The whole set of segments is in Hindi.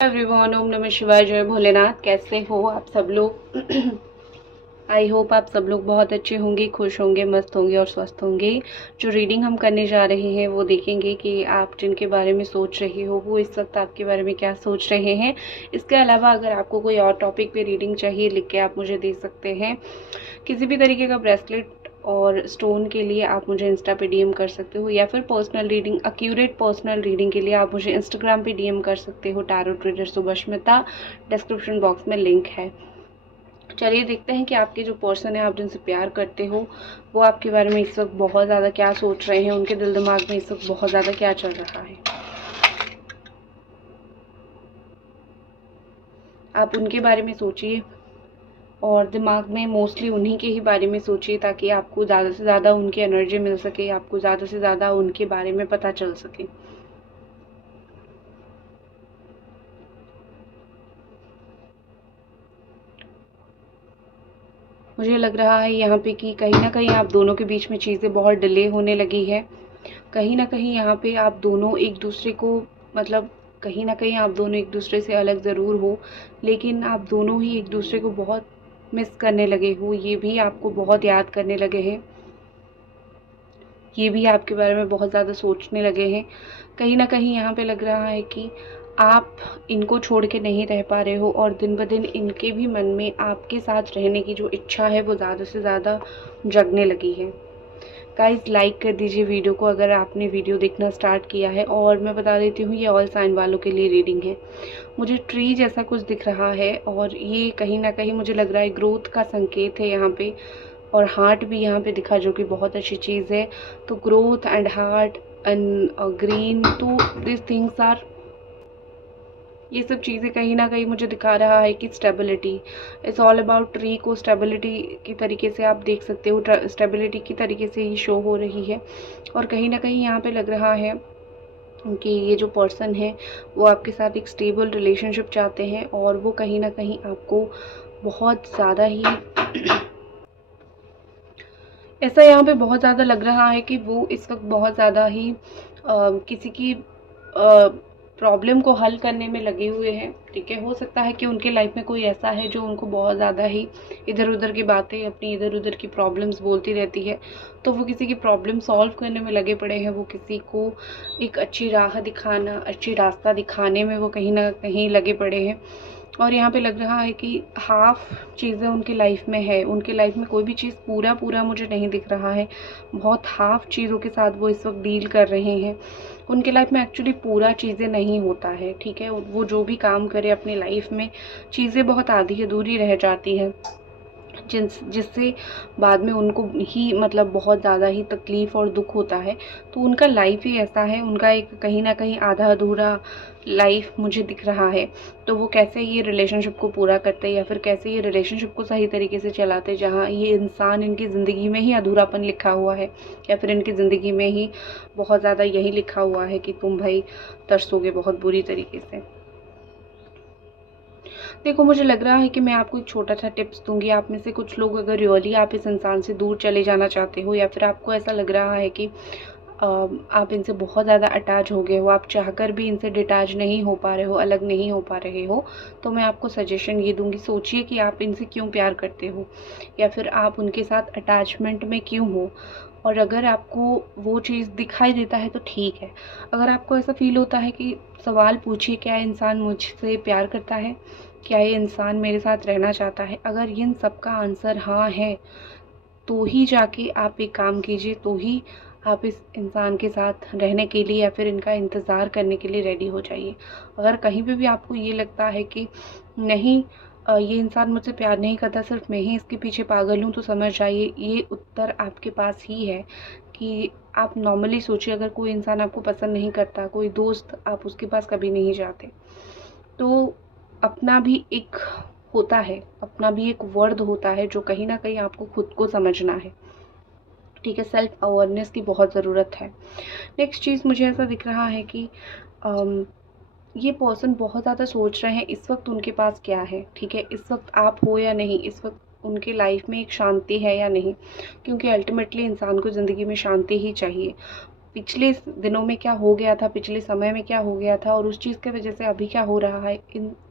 एवरीवन, ओम नमः शिवाय, जय भोलेनाथ। कैसे हो आप सब लोग? आई होप आप सब लोग बहुत अच्छे होंगे, खुश होंगे, मस्त होंगे और स्वस्थ होंगे। जो रीडिंग हम करने जा रहे हैं वो देखेंगे कि आप जिनके बारे में सोच रहे हो वो इस वक्त आपके बारे में क्या सोच रहे हैं। इसके अलावा अगर आपको कोई और टॉपिक पे रीडिंग चाहिए, लिख के आप मुझे दे सकते हैं। किसी भी तरीके का ब्रेसलेट और स्टोन के लिए आप मुझे इंस्टा पे डीएम कर सकते हो, या फिर personal reading, accurate personal reading के लिए आप मुझे इंस्टाग्राम पे डीएम कर सकते हो, tarot trader Subhasmita. Description box में लिंक है। चलिए देखते हैं कि आपके जो पर्सन है, आप जिनसे प्यार करते हो, वो आपके बारे में इस वक्त बहुत ज़्यादा क्या सोच रहे हैं, उनके दिल दिमाग में इस वक्त बहुत ज़्यादा क्या चल रहा है। आप उनके बारे में सोचिए और दिमाग में मोस्टली उन्हीं के ही बारे में सोचिए, ताकि आपको ज़्यादा से ज़्यादा उनकी एनर्जी मिल सके, आपको ज़्यादा से ज़्यादा उनके बारे में पता चल सके। मुझे लग रहा है यहाँ पे कि कहीं ना कहीं आप दोनों के बीच में चीज़ें बहुत डिले होने लगी है। कहीं ना कहीं यहाँ पे आप दोनों एक दूसरे को, मतलब कहीं ना कहीं आप दोनों एक दूसरे से अलग ज़रूर हो, लेकिन आप दोनों ही एक दूसरे को बहुत मिस करने लगे हो। ये भी आपको बहुत याद करने लगे हैं, ये भी आपके बारे में बहुत ज़्यादा सोचने लगे हैं। कहीं ना कहीं यहाँ पे लग रहा है कि आप इनको छोड़ के नहीं रह पा रहे हो, और दिन ब दिन इनके भी मन में आपके साथ रहने की जो इच्छा है वो ज़्यादा से ज़्यादा जगने लगी है। गाइस, लाइक कर दीजिए वीडियो को अगर आपने वीडियो देखना स्टार्ट किया है। और मैं बता देती हूँ, ये ऑल साइन वालों के लिए रीडिंग है। मुझे ट्री जैसा कुछ दिख रहा है, और ये कहीं ना कहीं मुझे लग रहा है ग्रोथ का संकेत है यहाँ पे। और हार्ट भी यहाँ पे दिखा, जो कि बहुत अच्छी चीज़ है। तो growth and heart and green, तो दिस थिंग्स आर, ये सब चीज़ें कहीं ना कहीं मुझे दिखा रहा है कि stability is all about tree को स्टेबिलिटी की तरीके से आप देख सकते हो, स्टेबिलिटी की तरीके से ही शो हो रही है। और कहीं ना कहीं यहाँ पे लग रहा है कि ये जो पर्सन है वो आपके साथ एक स्टेबल रिलेशनशिप चाहते हैं, और वो कहीं ना कहीं आपको बहुत ज़्यादा ही ऐसा यहाँ पे बहुत ज़्यादा लग रहा है कि वो इस वक्त बहुत ज़्यादा ही किसी की प्रॉब्लम को हल करने में लगे हुए हैं। ठीक है, हो सकता है कि उनके लाइफ में कोई ऐसा है जो उनको बहुत ज़्यादा ही इधर उधर की बातें, अपनी इधर उधर की प्रॉब्लम्स बोलती रहती है। तो वो किसी की प्रॉब्लम सॉल्व करने में लगे पड़े हैं, वो किसी को एक अच्छी राह दिखाना, अच्छी रास्ता दिखाने में वो कहीं ना कहीं लगे पड़े हैं। और यहाँ पे लग रहा है कि हाफ चीज़ें उनकी लाइफ में है, उनके लाइफ में कोई भी चीज़ पूरा पूरा मुझे नहीं दिख रहा है। बहुत हाफ चीज़ों के साथ वो इस वक्त डील कर रहे हैं। उनके लाइफ में एक्चुअली पूरा चीज़ें नहीं होता है। ठीक है, वो जो भी काम करे अपनी लाइफ में, चीज़ें बहुत आधी अधूरी रह जाती है, जिससे बाद में उनको ही, मतलब बहुत ज़्यादा ही तकलीफ़ और दुख होता है। तो उनका लाइफ ही ऐसा है, उनका एक कहीं ना कहीं आधा अधूरा लाइफ मुझे दिख रहा है। तो वो कैसे ये रिलेशनशिप को पूरा करते, या फिर कैसे ये रिलेशनशिप को सही तरीके से चलाते, जहाँ ये इंसान इनकी ज़िंदगी में ही अधूरापन लिखा हुआ है, या फिर इनकी ज़िंदगी में ही बहुत ज़्यादा यही लिखा हुआ है कि तुम भाई तरसोगे बहुत बुरी तरीके से। देखो, मुझे लग रहा है कि मैं आपको एक छोटा सा टिप्स दूंगी। आप में से कुछ लोग, अगर रियली आप इस इंसान से दूर चले जाना चाहते हो, या फिर आपको ऐसा लग रहा है कि आप इनसे बहुत ज़्यादा अटैच हो गए हो, आप चाहकर भी इनसे डिटैच नहीं हो पा रहे हो, अलग नहीं हो पा रहे हो, तो मैं आपको सजेशन ये दूंगी, सोचिए कि आप इनसे क्यों प्यार करते हो, या फिर आप उनके साथ अटैचमेंट में क्यों हो। और अगर आपको वो चीज़ दिखाई देता है तो ठीक है। अगर आपको ऐसा फील होता है कि सवाल पूछिए, क्या इंसान मुझसे प्यार करता है, क्या ये इंसान मेरे साथ रहना चाहता है। अगर इन सब का आंसर हाँ है, तो ही जाके आप एक काम कीजिए, तो ही आप इस इंसान के साथ रहने के लिए या फिर इनका इंतज़ार करने के लिए रेडी हो जाइए। अगर कहीं पे भी आपको ये लगता है कि नहीं, ये इंसान मुझसे प्यार नहीं करता, सिर्फ मैं ही इसके पीछे पागल हूँ, तो समझ जाइए ये उत्तर आपके पास ही है। कि आप नॉर्मली सोचिए, अगर कोई इंसान आपको पसंद नहीं करता, कोई दोस्त, आप उसके पास कभी नहीं जाते। तो अपना भी एक होता है, अपना भी एक वर्द होता है, जो कहीं ना कहीं आपको खुद को समझना है। ठीक है, सेल्फ अवेयरनेस की बहुत ज़रूरत है। नेक्स्ट चीज़ मुझे ऐसा दिख रहा है कि ये पर्सन बहुत ज़्यादा सोच रहे हैं इस वक्त उनके पास क्या है। ठीक है, इस वक्त आप हो या नहीं, इस वक्त उनके लाइफ में एक शांति है या नहीं, क्योंकि अल्टीमेटली इंसान को ज़िंदगी में शांति ही चाहिए। पिछले दिनों में क्या हो गया था, पिछले समय में क्या हो गया था और उस चीज़ की वजह से अभी क्या हो रहा है,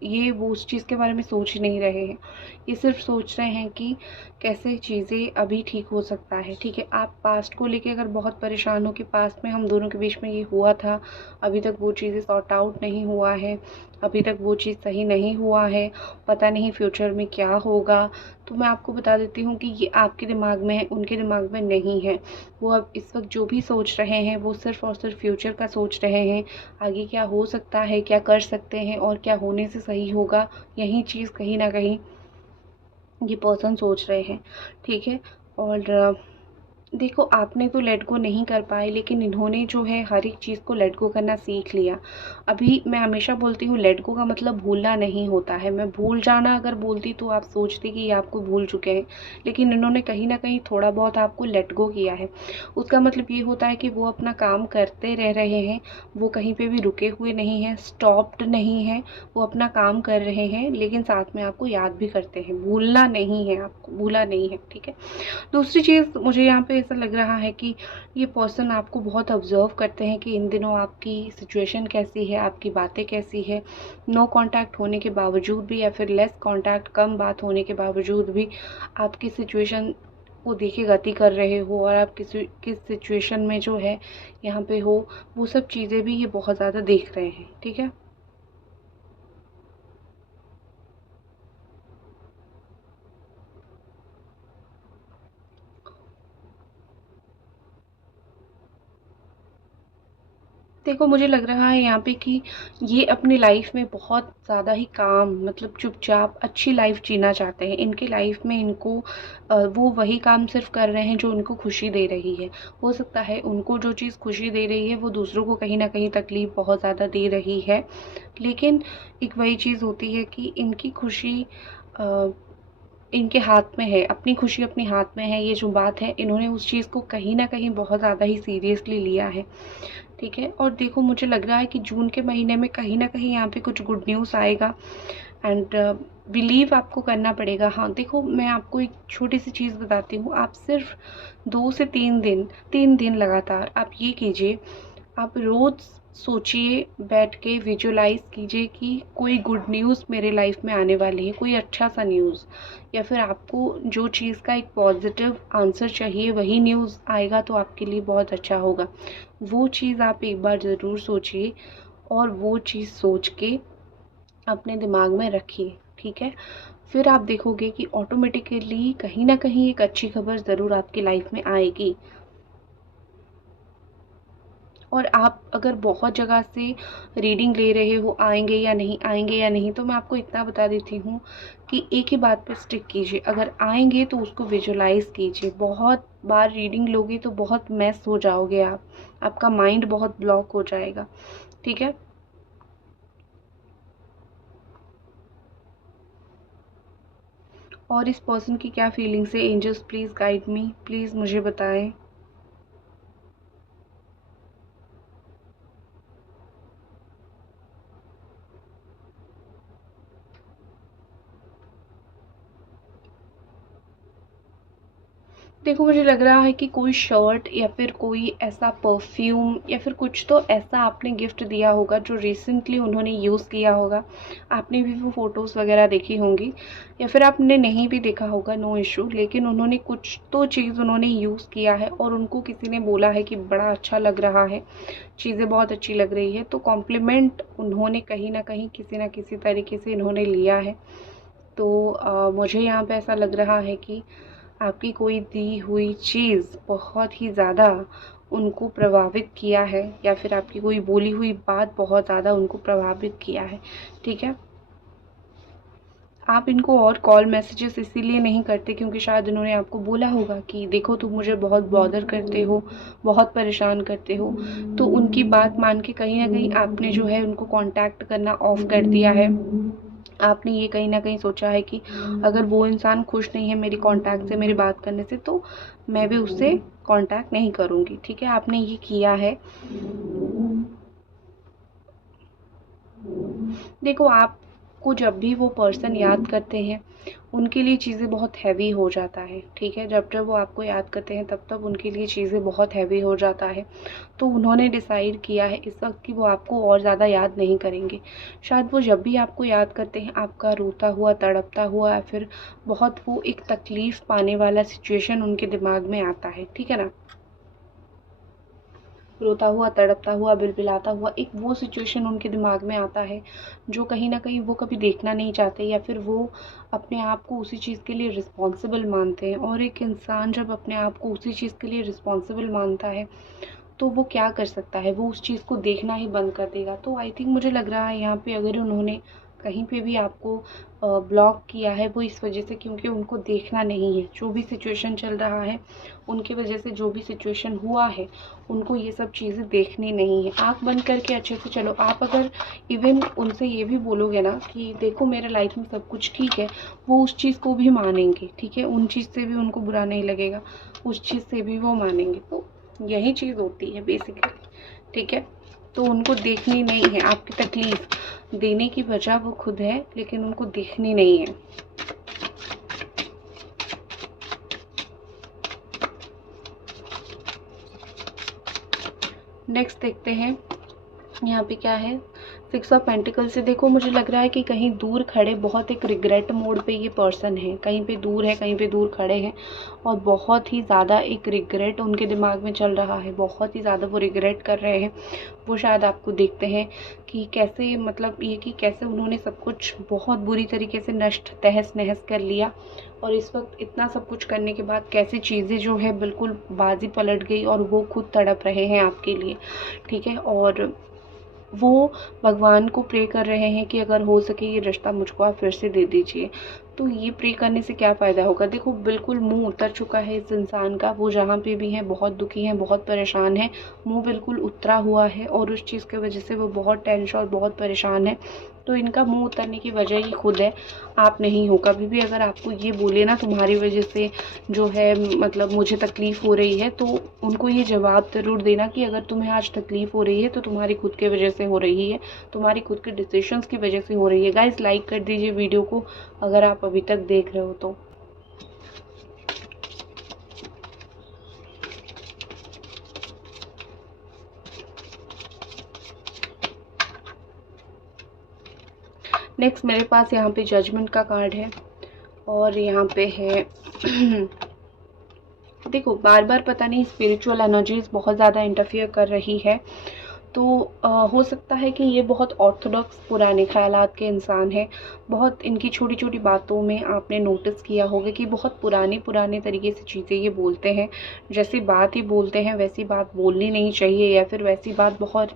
ये वो उस चीज़ के बारे में सोच ही नहीं रहे हैं। ये सिर्फ सोच रहे हैं कि कैसे चीज़ें अभी ठीक हो सकता है। ठीक है, आप पास्ट को लेके अगर बहुत परेशान हो कि पास्ट में हम दोनों के बीच में ये हुआ था, अभी तक वो चीज़ें सॉर्ट आउट नहीं हुआ है, अभी तक वो चीज़ सही नहीं हुआ है, पता नहीं फ्यूचर में क्या होगा, तो मैं आपको बता देती हूँ कि ये आपके दिमाग में है, उनके दिमाग में नहीं है। वो अब इस वक्त जो भी सोच रहे हैं वो सिर्फ और सिर्फ फ्यूचर का सोच रहे हैं, आगे क्या हो सकता है, क्या कर सकते हैं और क्या होने से सही होगा, यही चीज़ कहीं ना कहीं ये पर्सन सोच रहे हैं। ठीक है, और देखो आपने तो लेट गो नहीं कर पाए, लेकिन इन्होंने जो है हर एक चीज़ को लेट गो करना सीख लिया। अभी मैं हमेशा बोलती हूँ लेट गो का मतलब भूलना नहीं होता है। मैं भूल जाना अगर बोलती तो आप सोचते कि ये आपको भूल चुके हैं, लेकिन इन्होंने कहीं ना कहीं थोड़ा बहुत आपको लेट गो किया है। उसका मतलब ये होता है कि वो अपना काम करते रह रहे हैं, वो कहीं पे भी रुके हुए नहीं हैं, स्टॉप्ड नहीं है, वो अपना काम कर रहे हैं, लेकिन साथ में आपको याद भी करते हैं। भूलना नहीं है, आपको भूला नहीं है। ठीक है, दूसरी चीज़ मुझे यहाँ पे ऐसा लग रहा है कि ये पर्सन आपको बहुत ऑब्जर्व करते हैं कि इन दिनों आपकी सिचुएशन कैसी है, आपकी बातें कैसी है। नो कांटेक्ट होने के बावजूद भी या फिर लेस कांटेक्ट, कम बात होने के बावजूद भी आपकी सिचुएशन को देखे गति कर रहे हो और आप किस सिचुएशन में जो है यहाँ पे हो, वो सब चीज़ें भी ये बहुत ज़्यादा देख रहे हैं। ठीक है, देखो मुझे लग रहा है यहाँ पे कि ये अपनी लाइफ में बहुत ज़्यादा ही काम, मतलब चुपचाप अच्छी लाइफ जीना चाहते हैं। इनकी लाइफ में इनको वो वही काम सिर्फ कर रहे हैं जो उनको खुशी दे रही है। हो सकता है उनको जो चीज़ खुशी दे रही है वो दूसरों को कहीं ना कहीं तकलीफ बहुत ज़्यादा दे रही है, लेकिन एक वही चीज़ होती है कि इनकी खुशी अ, इनके हाथ में है, अपनी खुशी अपने हाथ में है। ये जो बात है, इन्होंने उस चीज़ को कहीं ना कहीं बहुत ज़्यादा ही सीरियसली लिया है। ठीक है, और देखो मुझे लग रहा है कि जून के महीने में कहीं ना कहीं यहाँ पे कुछ गुड न्यूज़ आएगा एंड बिलीव आपको करना पड़ेगा। हाँ देखो, मैं आपको एक छोटी सी चीज़ बताती हूँ। आप सिर्फ 2 से 3 दिन, 3 दिन लगातार आप ये कीजिए, आप रोज़ सोचिए, बैठ के विजुलाइज कीजिए कि कोई गुड न्यूज़ मेरे लाइफ में आने वाली है, कोई अच्छा सा न्यूज़, या फिर आपको जो चीज़ का एक पॉजिटिव आंसर चाहिए वही न्यूज़ आएगा तो आपके लिए बहुत अच्छा होगा। वो चीज़ आप एक बार ज़रूर सोचिए और वो चीज़ सोच के अपने दिमाग में रखिए। ठीक है, फिर आप देखोगे कि ऑटोमेटिकली कहीं ना कहीं एक अच्छी खबर ज़रूर आपकी लाइफ में आएगी। और आप अगर बहुत जगह से रीडिंग ले रहे हो आएंगे या नहीं आएंगे या नहीं, तो मैं आपको इतना बता देती हूँ कि एक ही बात पे स्टिक कीजिए। अगर आएंगे तो उसको विजुलाइज कीजिए। बहुत बार रीडिंग लोगे तो बहुत मैस हो जाओगे आप, आपका माइंड बहुत ब्लॉक हो जाएगा। ठीक है, और इस पर्सन की क्या फीलिंग्स है, angels please guide me, please मुझे बताएं। देखो मुझे लग रहा है कि कोई शर्ट या फिर कोई ऐसा परफ्यूम या फिर कुछ तो ऐसा आपने गिफ्ट दिया होगा जो रिसेंटली उन्होंने यूज़ किया होगा। आपने भी वो फ़ोटोज़ वगैरह देखी होंगी या फिर आपने नहीं भी देखा होगा, नो इशू, लेकिन उन्होंने कुछ तो चीज़ उन्होंने यूज़ किया है और उनको किसी ने बोला है कि बड़ा अच्छा लग रहा है, चीज़ें बहुत अच्छी लग रही है, तो कॉम्प्लीमेंट उन्होंने कहीं ना कहीं किसी ना किसी तरीके से इन्होंने लिया है। तो मुझे यहाँ पे ऐसा लग रहा है कि आपकी कोई दी हुई चीज़ बहुत ही ज़्यादा उनको प्रभावित किया है या फिर आपकी कोई बोली हुई बात बहुत ज़्यादा उनको प्रभावित किया है। ठीक है, आप इनको और कॉल मैसेजेस इसीलिए नहीं करते क्योंकि शायद उन्होंने आपको बोला होगा कि देखो तुम मुझे बहुत बॉदर करते हो, बहुत परेशान करते हो, तो उनकी बात मान के कहीं ना कहीं आपने जो है उनको कांटेक्ट करना ऑफ कर दिया है। आपने ये कहीं ना कहीं सोचा है कि अगर वो इंसान खुश नहीं है मेरी कांटेक्ट से, मेरी बात करने से, तो मैं भी उससे कांटेक्ट नहीं करूँगी। ठीक है, आपने ये किया है। देखो आप आपको जब भी वो पर्सन याद करते हैं उनके लिए चीज़ें बहुत हैवी हो जाता है, ठीक है। जब जब वो आपको याद करते हैं तब तब उनके लिए चीज़ें बहुत हैवी हो जाता है। तो उन्होंने डिसाइड किया है इस वक्त कि वो आपको और ज़्यादा याद नहीं करेंगे। शायद वो जब भी आपको याद करते हैं आपका रोता हुआ, तड़पता हुआ या फिर बहुत वो एक तकलीफ़ पाने वाला सिचुएशन उनके दिमाग में आता है, ठीक है ना। रोता हुआ, तड़पता हुआ, बिलबिलाता हुआ एक वो सिचुएशन उनके दिमाग में आता है जो कहीं न कहीं वो कभी देखना नहीं चाहते, या फिर वो अपने आप को उसी चीज़ के लिए रिस्पॉन्सिबल मानते हैं। और एक इंसान जब अपने आप को उसी चीज़ के लिए रिस्पॉन्सिबल मानता है तो वो क्या कर सकता है, वो उस चीज़ को देखना ही बंद कर देगा। तो आई थिंक मुझे लग रहा है यहाँ पे अगर उन्होंने कहीं पे भी आपको ब्लॉक किया है वो इस वजह से क्योंकि उनको देखना नहीं है जो भी सिचुएशन चल रहा है, उनकी वजह से जो भी सिचुएशन हुआ है उनको ये सब चीज़ें देखनी नहीं है। आँख बंद करके अच्छे से चलो। आप अगर इवन उनसे ये भी बोलोगे ना कि देखो मेरे लाइफ में सब कुछ ठीक है, वो उस चीज़ को भी मानेंगे, ठीक है। उन चीज़ से भी उनको बुरा नहीं लगेगा, उस चीज़ से भी वो मानेंगे। तो यही चीज़ होती है बेसिकली, ठीक है। तो उनको देखनी नहीं है आपकी तकलीफ़, देने की वजह वो खुद है लेकिन उनको देखनी नहीं है। नेक्स्ट देखते हैं यहाँ पे क्या है। 6 ऑफ पेंटिकल से देखो मुझे लग रहा है कि कहीं दूर खड़े बहुत एक रिग्रेट मोड पे ये पर्सन है, कहीं पे दूर है, कहीं पे दूर खड़े हैं और बहुत ही ज़्यादा एक रिग्रेट उनके दिमाग में चल रहा है, बहुत ही ज़्यादा वो रिग्रेट कर रहे हैं। वो शायद आपको देखते हैं कि कैसे, मतलब ये कि कैसे उन्होंने सब कुछ बहुत बुरी तरीके से नष्ट तहस नहस कर लिया और इस वक्त इतना सब कुछ करने के बाद कैसे चीज़ें जो है बिल्कुल बाजी पलट गई और वो खुद तड़प रहे हैं आपके लिए, ठीक है। और वो भगवान को प्रे कर रहे हैं कि अगर हो सके ये रिश्ता मुझको आप फिर से दे दीजिए। तो ये प्रे करने से क्या फ़ायदा होगा। देखो बिल्कुल मुँह उतर चुका है इस इंसान का, वो जहाँ पे भी हैं बहुत दुखी हैं, बहुत परेशान हैं, मुँह बिल्कुल उतरा हुआ है और उस चीज़ की वजह से वो बहुत टेंशन और बहुत परेशान है। तो इनका मुँह उतरने की वजह ही खुद है, आप नहीं हो। कभी भी अगर आपको ये बोले ना तुम्हारी वजह से जो है मतलब मुझे तकलीफ़ हो रही है, तो उनको ये जवाब ज़रूर देना कि अगर तुम्हें आज तकलीफ़ हो रही है तो तुम्हारी खुद की वजह से हो रही है, तुम्हारी खुद के डिसीजंस की वजह से हो रही है। गाइस लाइक कर दीजिए वीडियो को अगर आप अभी तक देख रहे हो तो। नेक्स्ट मेरे पास यहाँ पे जजमेंट का कार्ड है और यहाँ पे है देखो बार बार पता नहीं स्पिरिचुअल एनर्जीज बहुत ज़्यादा इंटरफियर कर रही है। तो हो सकता है कि ये बहुत ऑर्थोडॉक्स पुराने ख्यालात के इंसान हैं। बहुत इनकी छोटी छोटी बातों में आपने नोटिस किया होगा कि बहुत पुराने तरीके से चीज़ें ये बोलते हैं। जैसी बात ही बोलते हैं वैसी बात बोलनी नहीं चाहिए, या फिर वैसी बात बहुत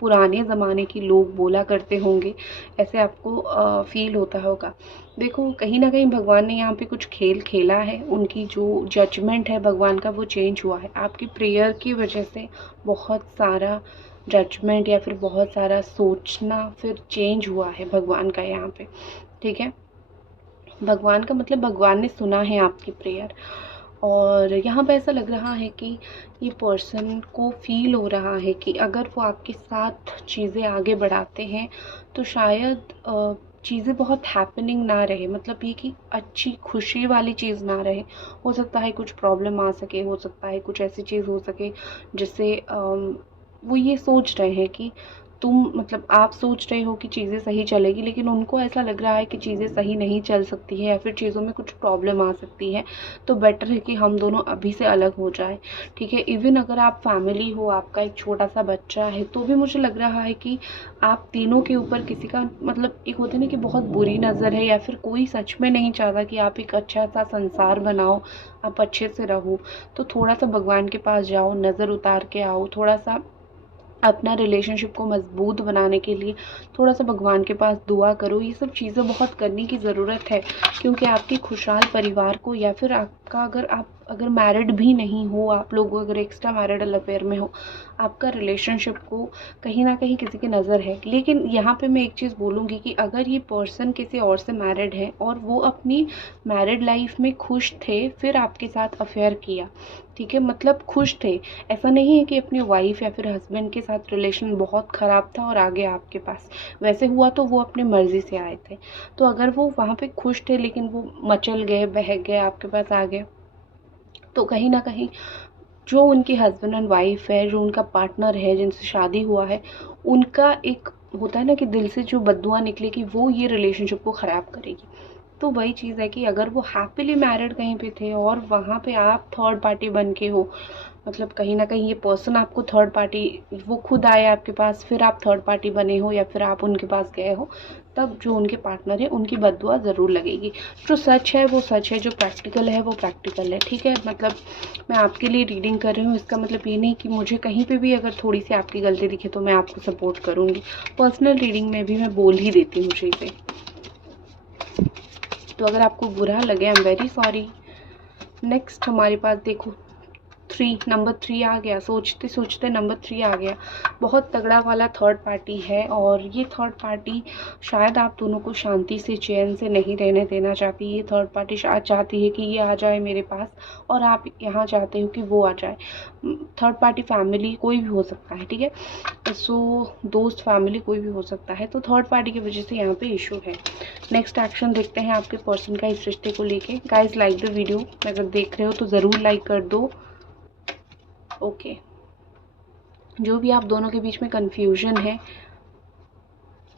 पुराने ज़माने के लोग बोला करते होंगे, ऐसे आपको फील होता होगा। देखो कहीं ना कहीं भगवान ने यहाँ पे कुछ खेल खेला है, उनकी जो जजमेंट है भगवान का वो चेंज हुआ है आपकी प्रेयर की वजह से। बहुत सारा जजमेंट या फिर बहुत सारा सोचना फिर चेंज हुआ है भगवान का यहाँ पे, ठीक है। भगवान का मतलब भगवान ने सुना है आपकी प्रेयर। और यहाँ पे ऐसा लग रहा है कि ये पर्सन को फील हो रहा है कि अगर वो आपके साथ चीज़ें आगे बढ़ाते हैं तो शायद चीज़ें बहुत हैपनिंग ना रहे, मतलब ये कि अच्छी खुशी वाली चीज़ ना रहे। हो सकता है कुछ प्रॉब्लम आ सके, हो सकता है कुछ ऐसी चीज़ हो सके जिससे वो ये सोच रहे हैं कि तुम, मतलब आप सोच रहे हो कि चीज़ें सही चलेगी लेकिन उनको ऐसा लग रहा है कि चीज़ें सही नहीं चल सकती है या फिर चीज़ों में कुछ प्रॉब्लम आ सकती है। तो बेटर है कि हम दोनों अभी से अलग हो जाए, ठीक है। इवन अगर आप फैमिली हो, आपका एक छोटा सा बच्चा है, तो भी मुझे लग रहा है कि आप तीनों के ऊपर किसी का, मतलब एक होते ना कि बहुत बुरी नज़र है, या फिर कोई सच में नहीं चाहता कि आप एक अच्छा सा संसार बनाओ, आप अच्छे से रहो। तो थोड़ा सा भगवान के पास जाओ, नज़र उतार के आओ, थोड़ा सा अपना रिलेशनशिप को मजबूत बनाने के लिए थोड़ा सा भगवान के पास दुआ करो। ये सब चीज़ें बहुत करने की ज़रूरत है क्योंकि आपके खुशहाल परिवार को, या फिर आपका अगर आप अगर मैरिड भी नहीं हो आप लोग, अगर एक्स्ट्रा मैरिडल अफेयर में हो, आपका रिलेशनशिप को कहीं ना कहीं किसी की नज़र है। लेकिन यहाँ पे मैं एक चीज़ बोलूँगी कि अगर ये पर्सन किसी और से मैरिड है और वो अपनी मैरिड लाइफ में खुश थे, फिर आपके साथ अफेयर किया, ठीक है, मतलब खुश थे, ऐसा नहीं है कि अपनी वाइफ या फिर हस्बैंड के साथ रिलेशन बहुत ख़राब था और आ गया आपके पास, वैसे हुआ तो वो अपनी मर्ज़ी से आए थे। तो अगर वो वहाँ पे खुश थे लेकिन वो मचल गए, बहक गए, आपके पास आ गए, तो कहीं ना कहीं जो उनके हस्बैंड एंड वाइफ है, जो उनका पार्टनर है, जिनसे शादी हुआ है, उनका एक होता है ना कि दिल से जो बद्दुआ निकलेगी वो ये रिलेशनशिप को ख़राब करेगी। तो वही चीज़ है कि अगर वो हैप्पीली मैरिड कहीं पे थे और वहाँ पे आप थर्ड पार्टी बन के हो, मतलब कहीं ना कहीं ये पर्सन आपको थर्ड पार्टी, वो खुद आए आपके पास, फिर आप थर्ड पार्टी बने हो या फिर आप उनके पास गए हो, तब जो उनके पार्टनर है उनकी बद्दुआ ज़रूर लगेगी। जो सच है वो सच है, जो प्रैक्टिकल है वो प्रैक्टिकल है, ठीक है। मतलब मैं आपके लिए रीडिंग कर रही हूँ, इसका मतलब ये नहीं कि मुझे कहीं पे भी अगर थोड़ी सी आपकी गलती दिखे तो मैं आपको सपोर्ट करूँगी। पर्सनल रीडिंग में भी मैं बोल ही देती हूँ चीज़ें, तो अगर आपको बुरा लगे I am very sorry. Next हमारे पास देखो नंबर 3 आ गया, सोचते सोचते नंबर 3 आ गया। बहुत तगड़ा वाला थर्ड पार्टी है और ये थर्ड पार्टी शायद आप दोनों को शांति से चैन से नहीं रहने देना चाहती। ये थर्ड पार्टी शायद चाहती है कि ये आ जाए मेरे पास और आप यहाँ चाहते हो कि वो आ जाए। थर्ड पार्टी फैमिली कोई भी हो सकता है, ठीक है, सो दोस्त फैमिली कोई भी हो सकता है। तो थर्ड पार्टी की वजह से यहाँ पे इशू है। नेक्स्ट एक्शन देखते हैं आपके पर्सन का इस रिश्ते को लेके। गाइज लाइक द वीडियो, अगर देख रहे हो तो ज़रूर लाइक कर दो। ओके, जो भी आप दोनों के बीच में कंफ्यूजन है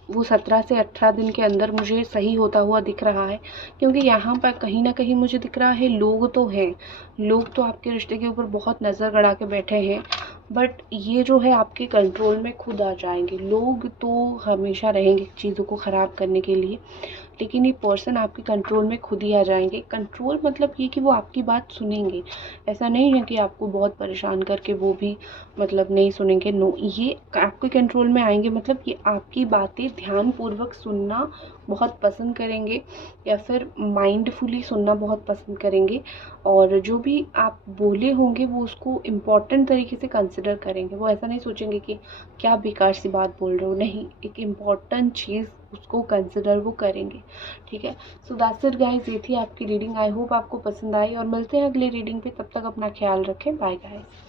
वो 17 से 18 दिन के अंदर मुझे सही होता हुआ दिख रहा है, क्योंकि यहाँ पर कहीं ना कहीं मुझे दिख रहा है लोग तो हैं, लोग तो आपके रिश्ते के ऊपर बहुत नज़र गड़ा के बैठे हैं, बट ये जो है आपके कंट्रोल में खुद आ जाएंगे। लोग तो हमेशा रहेंगे चीज़ों को ख़राब करने के लिए, लेकिन ये पर्सन आपके कंट्रोल में खुद ही आ जाएंगे। कंट्रोल मतलब ये कि वो आपकी बात सुनेंगे, ऐसा नहीं है कि आपको बहुत परेशान करके वो भी मतलब नहीं सुनेंगे, नो, ये आपके कंट्रोल में आएंगे, मतलब ये आपकी बातें ध्यानपूर्वक सुनना बहुत पसंद करेंगे या फिर माइंडफुली सुनना बहुत पसंद करेंगे, और जो भी आप बोले होंगे वो उसको इम्पॉर्टेंट तरीके से कंसिडर करेंगे। वो ऐसा नहीं सोचेंगे कि क्या बेकार सी बात बोल रहे हो, नहीं, एक इम्पॉर्टेंट चीज़ उसको कंसिडर वो करेंगे, ठीक है। सो दैट्स इट गाइस, ये थी आपकी रीडिंग। आई होप आपको पसंद आई और मिलते हैं अगली रीडिंग पे, तब तक अपना ख्याल रखें। Bye guys.